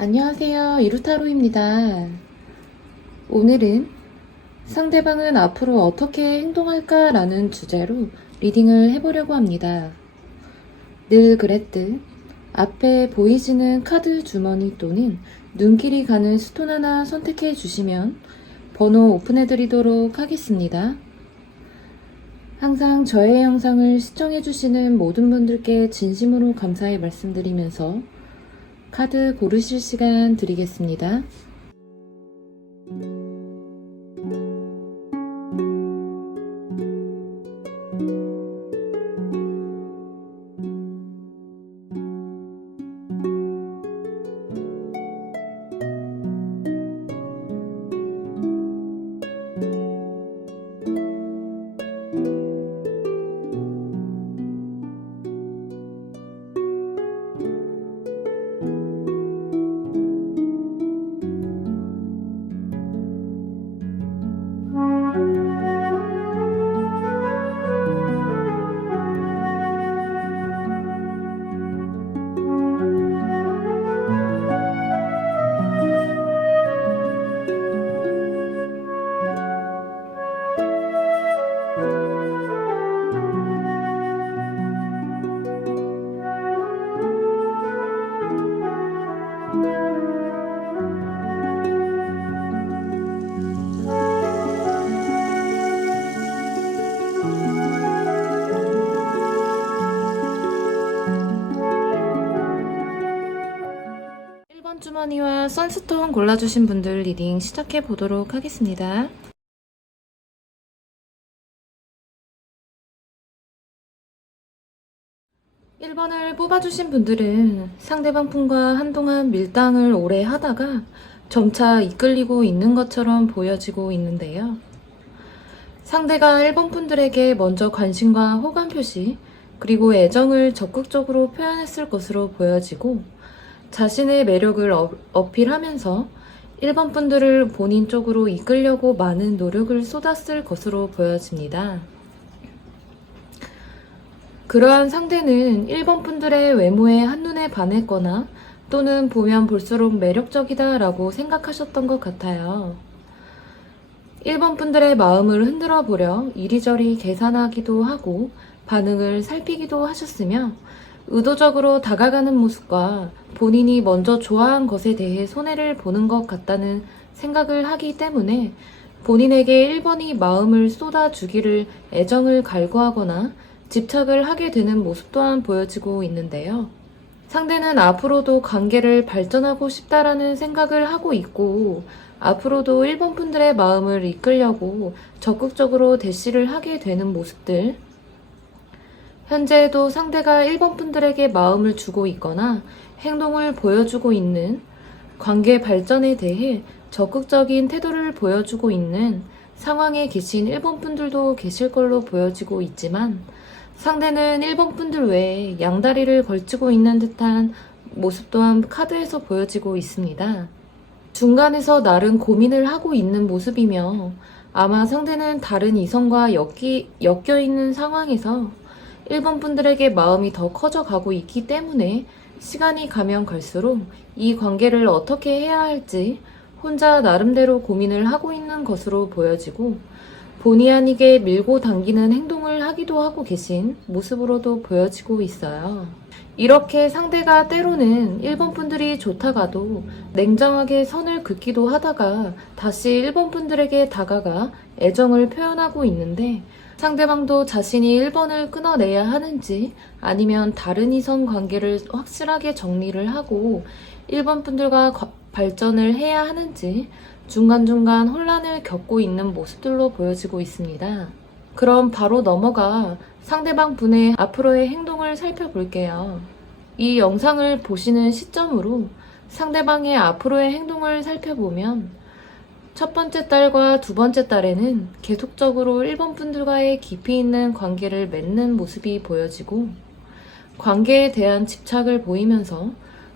안녕하세요. 이루타로입니다. 오늘은 상대방은 앞으로 어떻게 행동할까 라는 주제로 리딩을 해보려고 합니다. 늘 그랬듯 앞에 보이시는 카드 주머니 또는 눈길이 가는 스톤 하나 선택해 주시면 번호 오픈해 드리도록 하겠습니다. 항상 저의 영상을 시청해 주시는 모든 분들께 진심으로 감사의 말씀드리면서 카드 고르실 시간 드리겠습니다. 1번 주머니와 선스톤 골라주신 분들 리딩 시작해 보도록 하겠습니다. (1번을) 뽑아주신 분들은 상대방 분과 한동안 밀당을 오래 하다가 점차 이끌리고 있는 것처럼 보여지고 있는데요. 상대가 1번 분들에게 먼저 관심과 호감 표시 그리고 애정을 적극적으로 표현했을 것으로 보여지고 자신의 매력을 어필하면서 1번 분들을 본인 쪽으로 이끌려고 많은 노력을 쏟았을 것으로 보여집니다. 그러한 상대는 1번 분들의 외모에 한눈에 반했거나 또는 보면 볼수록 매력적이다 라고 생각하셨던 것 같아요. 1번 분들의 마음을 흔들어 보려 이리저리 계산하기도 하고 반응을 살피기도 하셨으며 의도적으로 다가가는 모습과 본인이 먼저 좋아한 것에 대해 손해를 보는 것 같다는 생각을 하기 때문에 본인에게 1번이 마음을 쏟아주기를 애정을 갈구하거나 집착을 하게 되는 모습 또한 보여지고 있는데요. 상대는 앞으로도 관계를 발전하고 싶다라는 생각을 하고 있고 앞으로도 1번 분들의 마음을 이끌려고 적극적으로 대시를 하게 되는 모습들, 현재에도 상대가 1번 분들에게 마음을 주고 있거나 행동을 보여주고 있는 관계 발전에 대해 적극적인 태도를 보여주고 있는 상황에 계신 1번 분들도 계실 걸로 보여지고 있지만 상대는 1번 분들 외에 양다리를 걸치고 있는 듯한 모습 또한 카드에서 보여지고 있습니다. 중간에서 나름 고민을 하고 있는 모습이며 아마 상대는 다른 이성과 엮여 있는 상황에서 1번 분들에게 마음이 더 커져가고 있기 때문에 시간이 가면 갈수록 이 관계를 어떻게 해야 할지 혼자 나름대로 고민을 하고 있는 것으로 보여지고 본의 아니게 밀고 당기는 행동을 하기도 하고 계신 모습으로도 보여지고 있어요. 이렇게 상대가 때로는 1번 분들이 좋다가도 냉정하게 선을 긋기도 하다가 다시 1번 분들에게 다가가 애정을 표현하고 있는데 상대방도 자신이 1번을 끊어내야 하는지 아니면 다른 이성 관계를 확실하게 정리를 하고 1번 분들과 발전을 해야 하는지 중간중간 혼란을 겪고 있는 모습들로 보여지고 있습니다. 그럼 바로 넘어가 상대방 분의 앞으로의 행동을 살펴볼게요. 이 영상을 보시는 시점으로 상대방의 앞으로의 행동을 살펴보면 첫 번째 달과 두 번째 달에는 계속적으로 1번 분들과의 깊이 있는 관계를 맺는 모습이 보여지고 관계에 대한 집착을 보이면서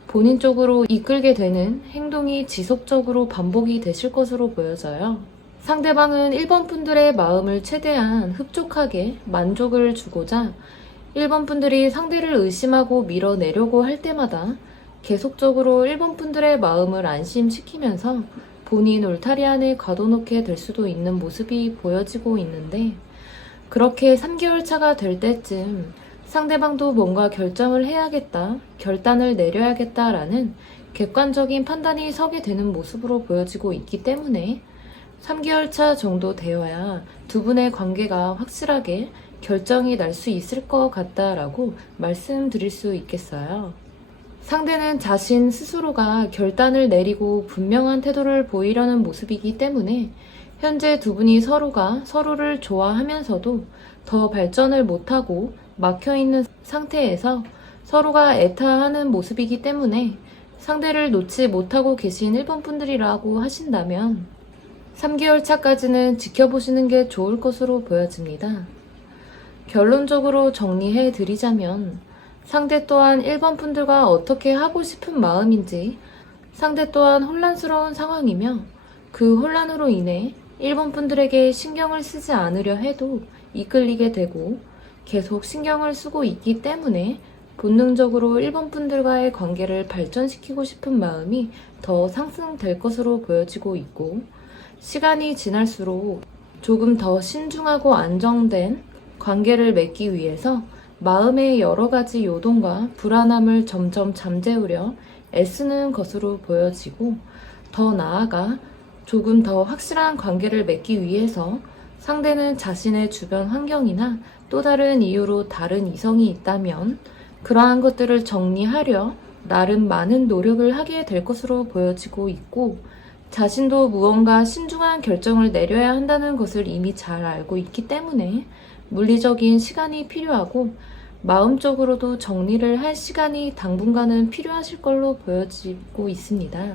본인 쪽으로 이끌게 되는 행동이 지속적으로 반복이 되실 것으로 보여져요. 상대방은 1번 분들의 마음을 최대한 흡족하게 만족을 주고자 1번 분들이 상대를 의심하고 밀어내려고 할 때마다 계속적으로 일본 분들의 마음을 안심시키면서 본인 울타리 안에 가둬놓게 될 수도 있는 모습이 보여지고 있는데, 그렇게 3개월 차가 될 때쯤 상대방도 뭔가 결정을 해야겠다, 결단을 내려야겠다라는 객관적인 판단이 서게 되는 모습으로 보여지고 있기 때문에 3개월 차 정도 되어야 두 분의 관계가 확실하게 결정이 날 수 있을 것 같다라고 말씀드릴 수 있겠어요. 상대는 자신 스스로가 결단을 내리고 분명한 태도를 보이려는 모습이기 때문에 현재 두 분이 서로가 서로를 좋아하면서도 더 발전을 못하고 막혀있는 상태에서 서로가 애타하는 모습이기 때문에 상대를 놓지 못하고 계신 일본 분들이라고 하신다면 3개월 차까지는 지켜보시는 게 좋을 것으로 보여집니다. 결론적으로 정리해 드리자면 상대 또한 일본 분들과 어떻게 하고 싶은 마음인지, 상대 또한 혼란스러운 상황이며 그 혼란으로 인해 일본 분들에게 신경을 쓰지 않으려 해도 이끌리게 되고 계속 신경을 쓰고 있기 때문에 본능적으로 일본 분들과의 관계를 발전시키고 싶은 마음이 더 상승될 것으로 보여지고 있고, 시간이 지날수록 조금 더 신중하고 안정된 관계를 맺기 위해서 마음의 여러 가지 요동과 불안함을 점점 잠재우려 애쓰는 것으로 보여지고, 더 나아가 조금 더 확실한 관계를 맺기 위해서 상대는 자신의 주변 환경이나 또 다른 이유로 다른 이성이 있다면 그러한 것들을 정리하려 나름 많은 노력을 하게 될 것으로 보여지고 있고, 자신도 무언가 신중한 결정을 내려야 한다는 것을 이미 잘 알고 있기 때문에 물리적인 시간이 필요하고 마음적으로도 정리를 할 시간이 당분간은 필요하실 걸로 보여지고 있습니다.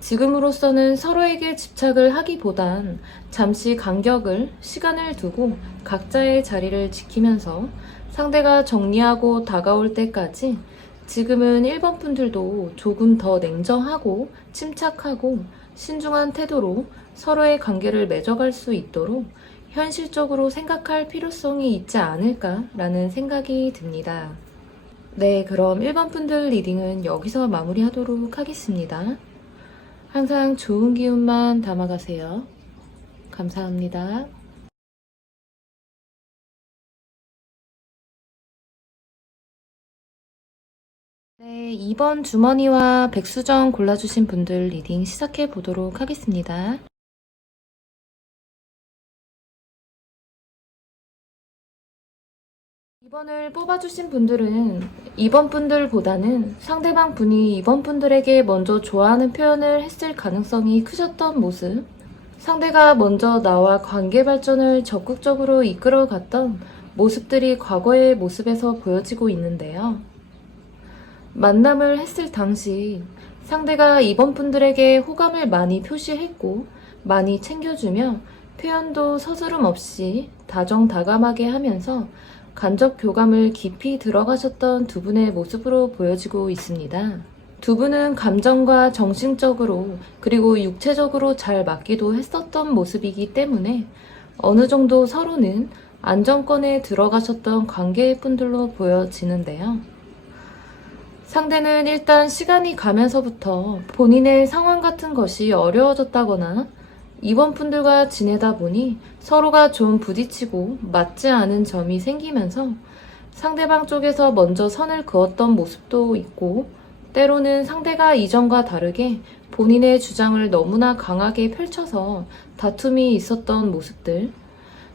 지금으로서는 서로에게 집착을 하기보단 잠시 간격을, 시간을 두고 각자의 자리를 지키면서 상대가 정리하고 다가올 때까지 지금은 일본 분들도 조금 더 냉정하고 침착하고 신중한 태도로 서로의 관계를 맺어갈 수 있도록 현실적으로 생각할 필요성이 있지 않을까라는 생각이 듭니다. 네, 그럼 1번 분들 리딩은 여기서 마무리하도록 하겠습니다. 항상 좋은 기운만 담아가세요. 감사합니다. 네, 2번 주머니와 백수정 골라주신 분들 리딩 시작해 보도록 하겠습니다. 2번을 뽑아주신 분들은 2번 분들보다는 상대방 분이 2번 분들에게 먼저 좋아하는 표현을 했을 가능성이 크셨던 모습, 상대가 먼저 나와 관계 발전을 적극적으로 이끌어갔던 모습들이 과거의 모습에서 보여지고 있는데요. 만남을 했을 당시 상대가 2번 분들에게 호감을 많이 표시했고 많이 챙겨주며 표현도 서스름 없이 다정다감하게 하면서 간접 교감을 깊이 들어가셨던 두 분의 모습으로 보여지고 있습니다. 두 분은 감정과 정신적으로 그리고 육체적으로 잘 맞기도 했었던 모습이기 때문에 어느 정도 서로는 안정권에 들어가셨던 관계의 분들로 보여지는데요. 상대는 일단 시간이 가면서부터 본인의 상황 같은 것이 어려워졌다거나 이번 분들과 지내다 보니 서로가 좀 부딪히고 맞지 않은 점이 생기면서 상대방 쪽에서 먼저 선을 그었던 모습도 있고, 때로는 상대가 이전과 다르게 본인의 주장을 너무나 강하게 펼쳐서 다툼이 있었던 모습들,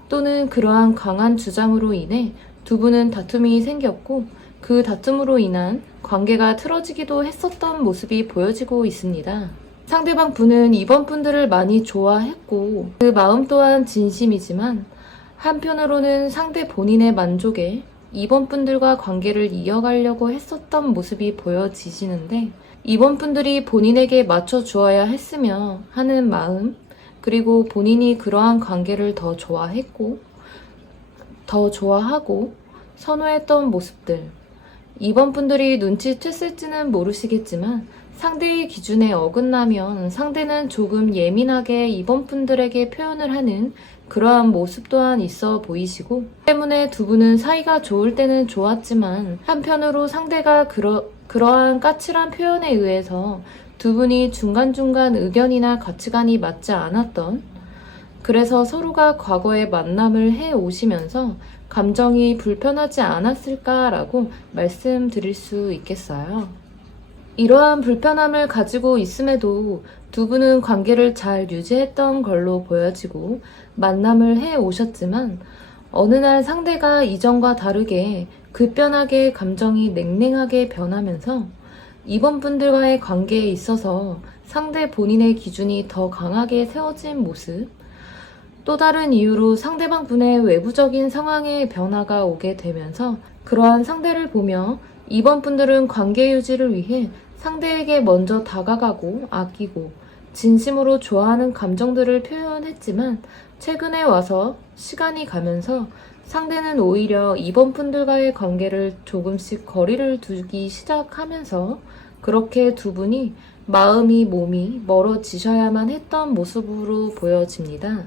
또는 그러한 강한 주장으로 인해 두 분은 다툼이 생겼고 그 다툼으로 인한 관계가 틀어지기도 했었던 모습이 보여지고 있습니다. 상대방 분은 이번 분들을 많이 좋아했고 그 마음 또한 진심이지만 한편으로는 상대 본인의 만족에 이번 분들과 관계를 이어가려고 했었던 모습이 보여지시는데, 이번 분들이 본인에게 맞춰주어야 했으며 하는 마음, 그리고 본인이 그러한 관계를 더 좋아했고 더 좋아하고 선호했던 모습들, 이번 분들이 눈치챘을지는 모르시겠지만 상대의 기준에 어긋나면 상대는 조금 예민하게 이번 분들에게 표현을 하는 그러한 모습 또한 있어 보이시고, 때문에 두 분은 사이가 좋을 때는 좋았지만 한편으로 상대가 그러한 까칠한 표현에 의해서 두 분이 중간중간 의견이나 가치관이 맞지 않았던, 그래서 서로가 과거에 만남을 해 오시면서 감정이 불편하지 않았을까라고 말씀드릴 수 있겠어요. 이러한 불편함을 가지고 있음에도 두 분은 관계를 잘 유지했던 걸로 보여지고 만남을 해 오셨지만, 어느 날 상대가 이전과 다르게 급변하게 감정이 냉랭하게 변하면서 이번 분들과의 관계에 있어서 상대 본인의 기준이 더 강하게 세워진 모습, 또 다른 이유로 상대방 분의 외부적인 상황에 변화가 오게 되면서 그러한 상대를 보며 이번 분들은 관계 유지를 위해 상대에게 먼저 다가가고 아끼고 진심으로 좋아하는 감정들을 표현했지만, 최근에 와서 시간이 가면서 상대는 오히려 이번 분들과의 관계를 조금씩 거리를 두기 시작하면서 그렇게 두 분이 마음이 몸이 멀어지셔야만 했던 모습으로 보여집니다.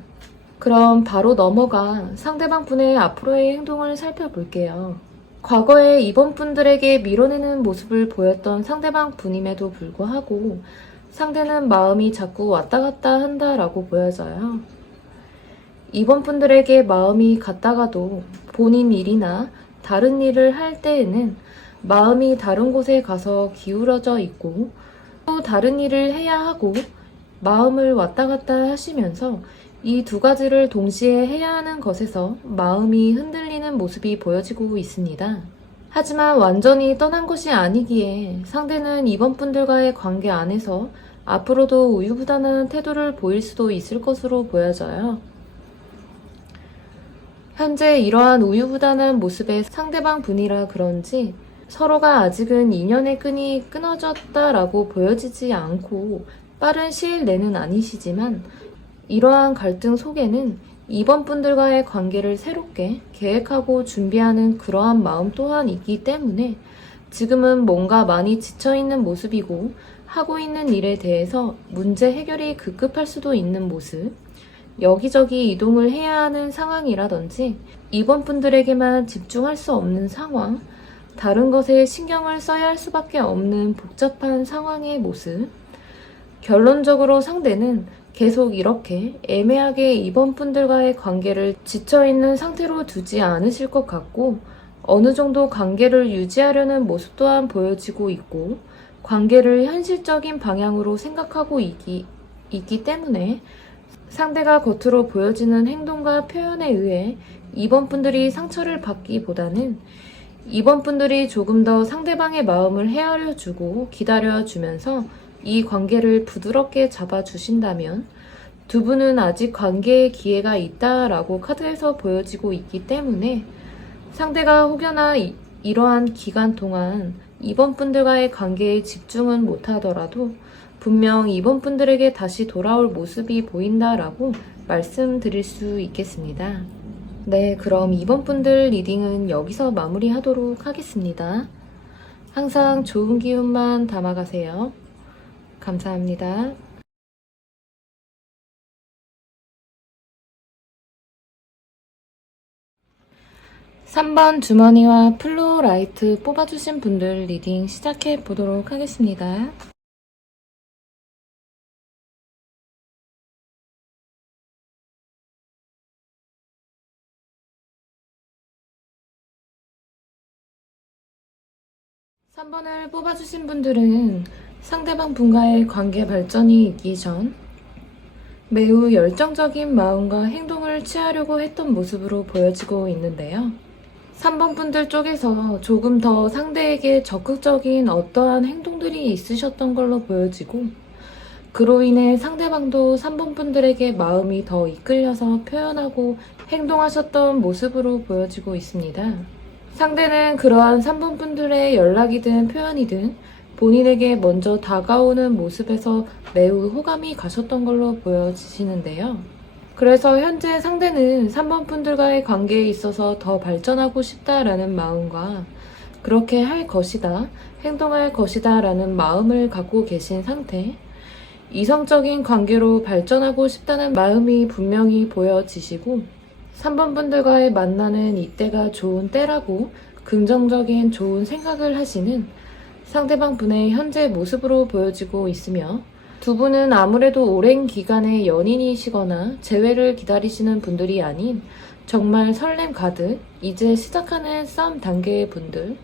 그럼 바로 넘어가 상대방 분의 앞으로의 행동을 살펴볼게요. 과거에 이번 분들에게 밀어내는 모습을 보였던 상대방 분임에도 불구하고 상대는 마음이 자꾸 왔다 갔다 한다라고 보여져요. 이번 분들에게 마음이 갔다가도 본인 일이나 다른 일을 할 때에는 마음이 다른 곳에 가서 기울어져 있고, 또 다른 일을 해야 하고 마음을 왔다 갔다 하시면서 이 두 가지를 동시에 해야 하는 것에서 마음이 흔들리는 모습이 보여지고 있습니다. 하지만 완전히 떠난 것이 아니기에 상대는 이번 분들과의 관계 안에서 앞으로도 우유부단한 태도를 보일 수도 있을 것으로 보여져요. 현재 이러한 우유부단한 모습의 상대방 분이라 그런지 서로가 아직은 인연의 끈이 끊어졌다라고 보여지지 않고 빠른 시일 내는 아니시지만, 이러한 갈등 속에는 이번 분들과의 관계를 새롭게 계획하고 준비하는 그러한 마음 또한 있기 때문에 지금은 뭔가 많이 지쳐있는 모습이고, 하고 있는 일에 대해서 문제 해결이 급급할 수도 있는 모습, 여기저기 이동을 해야 하는 상황이라든지 이번 분들에게만 집중할 수 없는 상황, 다른 것에 신경을 써야 할 수밖에 없는 복잡한 상황의 모습, 결론적으로 상대는 계속 이렇게 애매하게 이번 분들과의 관계를 지쳐있는 상태로 두지 않으실 것 같고, 어느 정도 관계를 유지하려는 모습 또한 보여지고 있고, 관계를 현실적인 방향으로 생각하고 있기 때문에 상대가 겉으로 보여지는 행동과 표현에 의해 이번 분들이 상처를 받기보다는 이번 분들이 조금 더 상대방의 마음을 헤아려주고 기다려주면서 이 관계를 부드럽게 잡아주신다면 두 분은 아직 관계의 기회가 있다라고 카드에서 보여지고 있기 때문에 상대가 혹여나 이러한 기간 동안 이번 분들과의 관계에 집중은 못하더라도 분명 이번 분들에게 다시 돌아올 모습이 보인다라고 말씀드릴 수 있겠습니다. 네, 그럼 이번 분들 리딩은 여기서 마무리하도록 하겠습니다. 항상 좋은 기운만 담아가세요. 감사합니다. 3번 주머니와 플로라이트 뽑아주신 분들 리딩 시작해 보도록 하겠습니다. 삼 번을 뽑아주신 분들은 상대방 분과의 관계 발전이 있기 전 매우 열정적인 마음과 행동을 취하려고 했던 모습으로 보여지고 있는데요. 3번 분들 쪽에서 조금 더 상대에게 적극적인 어떠한 행동들이 있으셨던 걸로 보여지고, 그로 인해 상대방도 3번 분들에게 마음이 더 이끌려서 표현하고 행동하셨던 모습으로 보여지고 있습니다. 상대는 그러한 3번 분들의 연락이든 표현이든 본인에게 먼저 다가오는 모습에서 매우 호감이 가셨던 걸로 보여지시는데요. 그래서 현재 상대는 3번 분들과의 관계에 있어서 더 발전하고 싶다라는 마음과 그렇게 할 것이다, 행동할 것이다 라는 마음을 갖고 계신 상태, 이성적인 관계로 발전하고 싶다는 마음이 분명히 보여지시고 3번 분들과의 만나는 이때가 좋은 때라고 긍정적인 좋은 생각을 하시는 상대방 분의 현재 모습으로 보여지고 있으며 두 분은 아무래도 오랜 기간의 연인이시거나 재회를 기다리시는 분들이 아닌 정말 설렘 가득 이제 시작하는 싸움 단계의 분들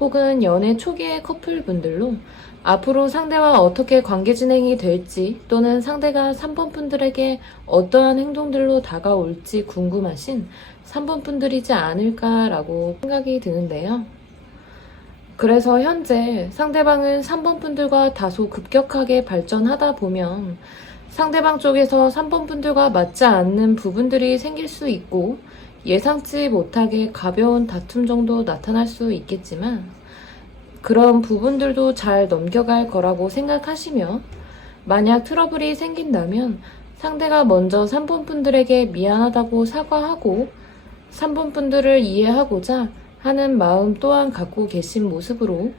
혹은 연애 초기의 커플분들로 앞으로 상대와 어떻게 관계 진행이 될지 또는 상대가 3번 분들에게 어떠한 행동들로 다가올지 궁금하신 3번 분들이지 않을까라고 생각이 드는데요. 그래서 현재 상대방은 3번 분들과 다소 급격하게 발전하다 보면 상대방 쪽에서 3번 분들과 맞지 않는 부분들이 생길 수 있고 예상치 못하게 가벼운 다툼 정도 나타날 수 있겠지만 그런 부분들도 잘 넘겨갈 거라고 생각하시며 만약 트러블이 생긴다면 상대가 먼저 3번 분들에게 미안하다고 사과하고 3번 분들을 이해하고자 하는 마음 또한 갖고 계신 모습으로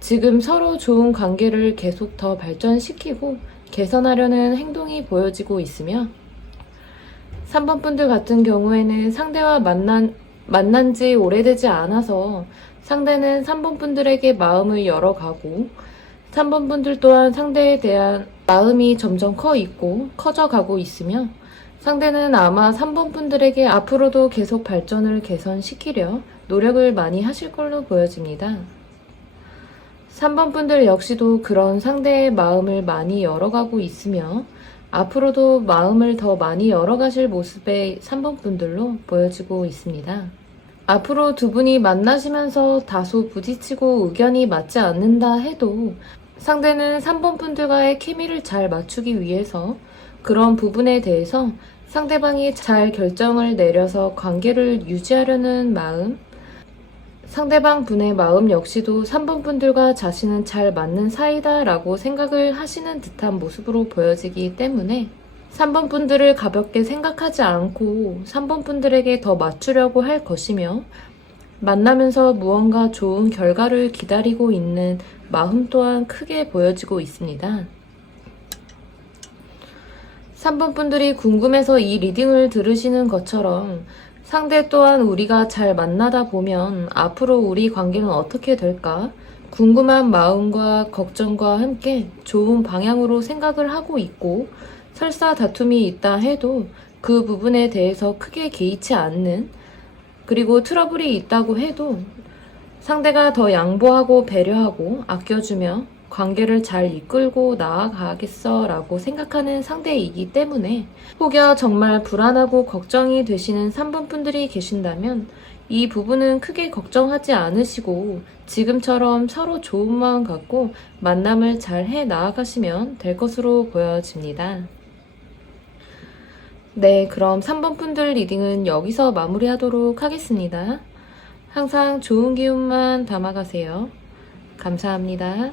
지금 서로 좋은 관계를 계속 더 발전시키고 개선하려는 행동이 보여지고 있으며 3번 분들 같은 경우에는 상대와 만난 지 오래되지 않아서 상대는 3번 분들에게 마음을 열어가고 3번 분들 또한 상대에 대한 마음이 점점 커 있고 커져가고 있으며 상대는 아마 3번 분들에게 앞으로도 계속 발전을 개선시키려 노력을 많이 하실 걸로 보여집니다. 3번 분들 역시도 그런 상대의 마음을 많이 열어가고 있으며 앞으로도 마음을 더 많이 열어가실 모습의 3번 분들로 보여지고 있습니다. 앞으로 두 분이 만나시면서 다소 부딪히고 의견이 맞지 않는다 해도 상대는 3번 분들과의 케미를 잘 맞추기 위해서 그런 부분에 대해서 상대방이 잘 결정을 내려서 관계를 유지하려는 마음, 상대방 분의 마음 역시도 3번 분들과 자신은 잘 맞는 사이다라고 생각을 하시는 듯한 모습으로 보여지기 때문에 3번 분들을 가볍게 생각하지 않고 3번 분들에게 더 맞추려고 할 것이며 만나면서 무언가 좋은 결과를 기다리고 있는 마음 또한 크게 보여지고 있습니다. 3번 분들이 궁금해서 이 리딩을 들으시는 것처럼 상대 또한 우리가 잘 만나다 보면 앞으로 우리 관계는 어떻게 될까? 궁금한 마음과 걱정과 함께 좋은 방향으로 생각을 하고 있고 설사 다툼이 있다 해도 그 부분에 대해서 크게 개의치 않는 그리고 트러블이 있다고 해도 상대가 더 양보하고 배려하고 아껴주며 관계를 잘 이끌고 나아가겠어 라고 생각하는 상대이기 때문에 혹여 정말 불안하고 걱정이 되시는 3번 분들이 계신다면 이 부분은 크게 걱정하지 않으시고 지금처럼 서로 좋은 마음 갖고 만남을 잘 해 나아가시면 될 것으로 보여집니다. 네, 그럼 3번 분들 리딩은 여기서 마무리하도록 하겠습니다. 항상 좋은 기운만 담아가세요. 감사합니다.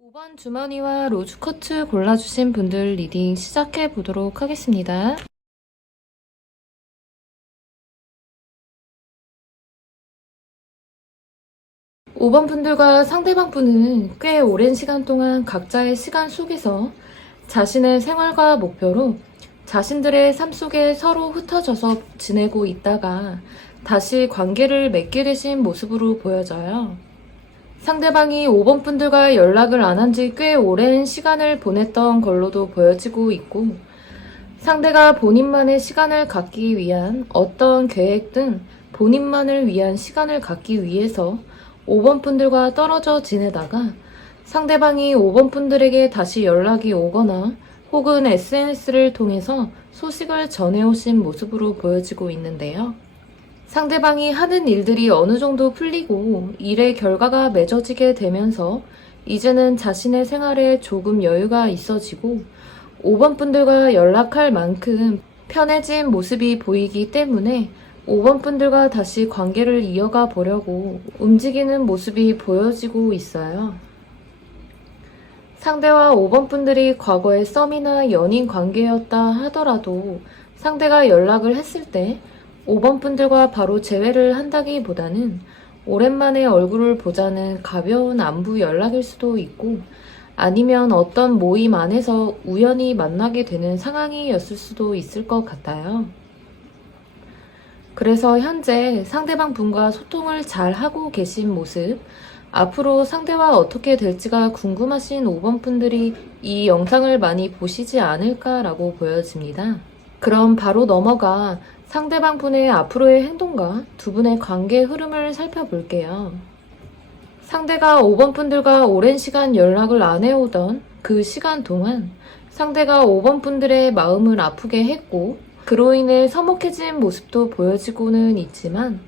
5번 주머니와 로즈커트 골라주신 분들 리딩 시작해 보도록 하겠습니다. 오 번 분들과 상대방 분은 꽤 오랜 시간 동안 각자의 시간 속에서 자신의 생활과 목표로 자신들의 삶 속에 서로 흩어져서 지내고 있다가 다시 관계를 맺게 되신 모습으로 보여져요. 상대방이 5번 분들과 연락을 안 한 지 꽤 오랜 시간을 보냈던 걸로도 보여지고 있고 상대가 본인만의 시간을 갖기 위한 어떤 계획 등 본인만을 위한 시간을 갖기 위해서 5번 분들과 떨어져 지내다가 상대방이 5번 분들에게 다시 연락이 오거나 혹은 SNS를 통해서 소식을 전해오신 모습으로 보여지고 있는데요. 상대방이 하는 일들이 어느 정도 풀리고 일의 결과가 맺어지게 되면서 이제는 자신의 생활에 조금 여유가 있어지고 5번 분들과 연락할 만큼 편해진 모습이 보이기 때문에 5번 분들과 다시 관계를 이어가 보려고 움직이는 모습이 보여지고 있어요. 상대와 5번 분들이 과거에 썸이나 연인 관계였다 하더라도 상대가 연락을 했을 때 5번 분들과 바로 재회를 한다기보다는 오랜만에 얼굴을 보자는 가벼운 안부 연락일 수도 있고 아니면 어떤 모임 안에서 우연히 만나게 되는 상황이었을 수도 있을 것 같아요. 그래서 현재 상대방 분과 소통을 잘 하고 계신 모습, 앞으로 상대와 어떻게 될지가 궁금하신 5번 분들이 이 영상을 많이 보시지 않을까라고 보여집니다. 그럼 바로 넘어가 상대방 분의 앞으로의 행동과 두 분의 관계 흐름을 살펴볼게요. 상대가 5번 분들과 오랜 시간 연락을 안 해오던 그 시간 동안 상대가 5번 분들의 마음을 아프게 했고, 그로 인해 서먹해진 모습도 보여지고는 있지만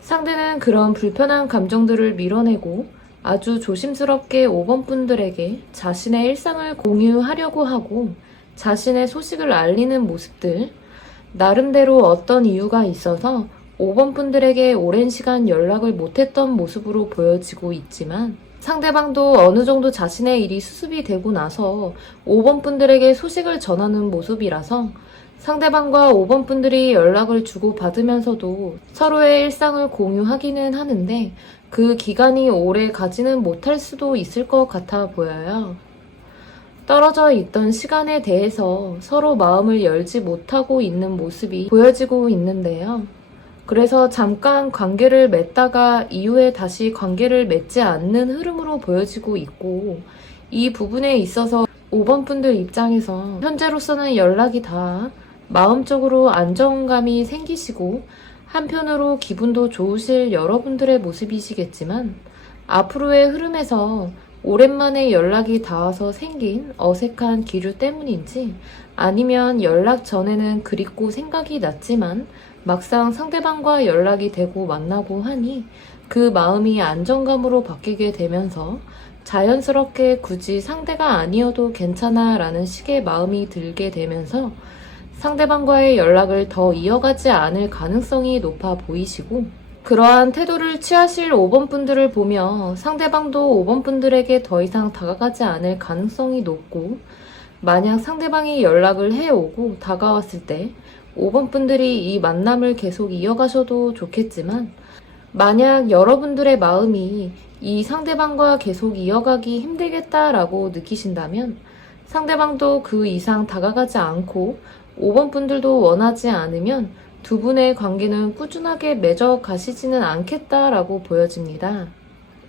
상대는 그런 불편한 감정들을 밀어내고 아주 조심스럽게 5번 분들에게 자신의 일상을 공유하려고 하고 자신의 소식을 알리는 모습들, 나름대로 어떤 이유가 있어서 5번 분들에게 오랜 시간 연락을 못했던 모습으로 보여지고 있지만 상대방도 어느 정도 자신의 일이 수습이 되고 나서 5번 분들에게 소식을 전하는 모습이라서 상대방과 5번 분들이 연락을 주고받으면서도 서로의 일상을 공유하기는 하는데 그 기간이 오래 가지는 못할 수도 있을 것 같아 보여요. 떨어져 있던 시간에 대해서 서로 마음을 열지 못하고 있는 모습이 보여지고 있는데요. 그래서 잠깐 관계를 맺다가 이후에 다시 관계를 맺지 않는 흐름으로 보여지고 있고, 이 부분에 있어서 5번 분들 입장에서 현재로서는 연락이 다 마음적으로 안정감이 생기시고 한편으로 기분도 좋으실 여러분들의 모습이시겠지만 앞으로의 흐름에서 오랜만에 연락이 닿아서 생긴 어색한 기류 때문인지 아니면 연락 전에는 그립고 생각이 났지만 막상 상대방과 연락이 되고 만나고 하니 그 마음이 안정감으로 바뀌게 되면서 자연스럽게 굳이 상대가 아니어도 괜찮아 라는 식의 마음이 들게 되면서 상대방과의 연락을 더 이어가지 않을 가능성이 높아 보이시고, 그러한 태도를 취하실 5번 분들을 보며 상대방도 5번 분들에게 더 이상 다가가지 않을 가능성이 높고, 만약 상대방이 연락을 해오고 다가왔을 때 5번 분들이 이 만남을 계속 이어가셔도 좋겠지만, 만약 여러분들의 마음이 이 상대방과 계속 이어가기 힘들겠다라고 느끼신다면 상대방도 그 이상 다가가지 않고 5번 분들도 원하지 않으면 두 분의 관계는 꾸준하게 맺어 가시지는 않겠다라고 보여집니다.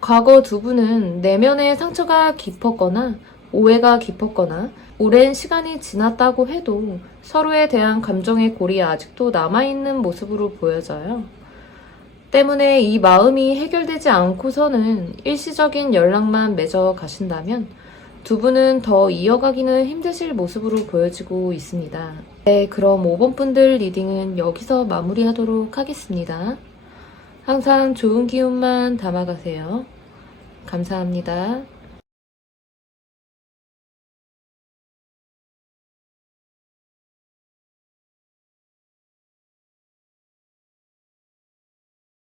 과거 두 분은 내면의 상처가 깊었거나 오해가 깊었거나 오랜 시간이 지났다고 해도 서로에 대한 감정의 골이 아직도 남아있는 모습으로 보여져요. 때문에 이 마음이 해결되지 않고서는 일시적인 연락만 맺어 가신다면 두 분은 더 이어가기는 힘드실 모습으로 보여지고 있습니다. 네, 그럼 5번 분들 리딩은 여기서 마무리하도록 하겠습니다. 항상 좋은 기운만 담아가세요. 감사합니다.